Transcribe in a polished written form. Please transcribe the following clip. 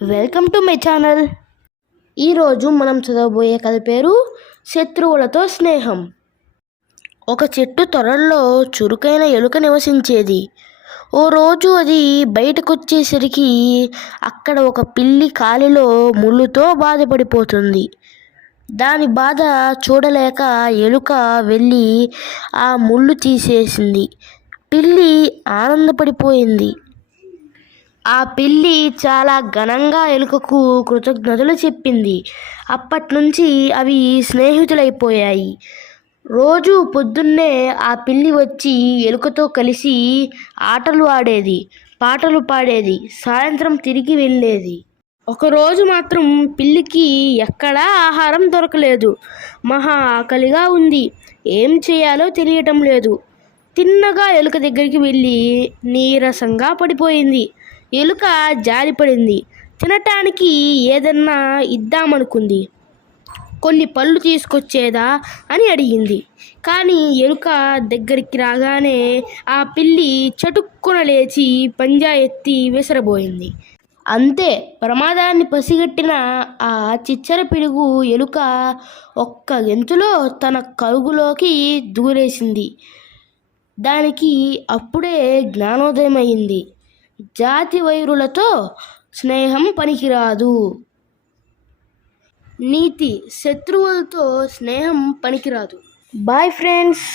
Welcome to my channel. ఈరోజు మనం చదవబోయే కథ పేరు శత్రువులతో స్నేహం. ఒక చెట్టు త్వరల్లో చురుకైన ఎలుక నివసించేది. ఓ రోజు అది బయటకొచ్చేసరికి అక్కడ ఒక పిల్లి కాలిలో ముళ్ళుతో బాధపడిపోతుంది. దాని బాధ చూడలేక ఎలుక వెళ్ళి ఆ ముళ్ళు తీసేసింది. పిల్లి ఆనందపడిపోయింది. ఆ పిల్లి చాలా ఘనంగా ఎలుకకు కృతజ్ఞతలు చెప్పింది. అప్పట్నుంచి అవి స్నేహితులైపోయాయి. రోజు పొద్దున్నే ఆ పిల్లి వచ్చి ఎలుకతో కలిసి ఆటలు ఆడేది, పాటలు పాడేది, సాయంత్రం తిరిగి వెళ్ళేది. ఒకరోజు మాత్రం పిల్లికి ఎక్కడా ఆహారం దొరకలేదు. మహా ఆకలిగా ఉంది. ఏం చేయాలో తెలియటం లేదు. తిన్నగా ఎలుక దగ్గరికి వెళ్ళి నీరసంగా పడిపోయింది. ఎలుక జారిపడింది. తినటానికి ఏదన్నా ఇద్దామనుకుంది. కొన్ని పళ్ళు తీసుకొచ్చేదా అని అడిగింది. కానీ ఎలుక దగ్గరికి రాగానే ఆ పిల్లి చటుక్కున లేచి పంజా ఎత్తి విసరబోయింది. అంతే, ప్రమాదాన్ని పసిగట్టిన ఆ చిచ్చర పిడుగు ఎలుక ఒక్క గెంతులో తన కలుగులోకి దూరేసింది. దానికి అప్పుడే జ్ఞానోదయం అయింది. జాతి వైరులతో స్నేహం పనికిరాదు. నీతి: శత్రువులతో స్నేహం పనికిరాదు. Boy friends.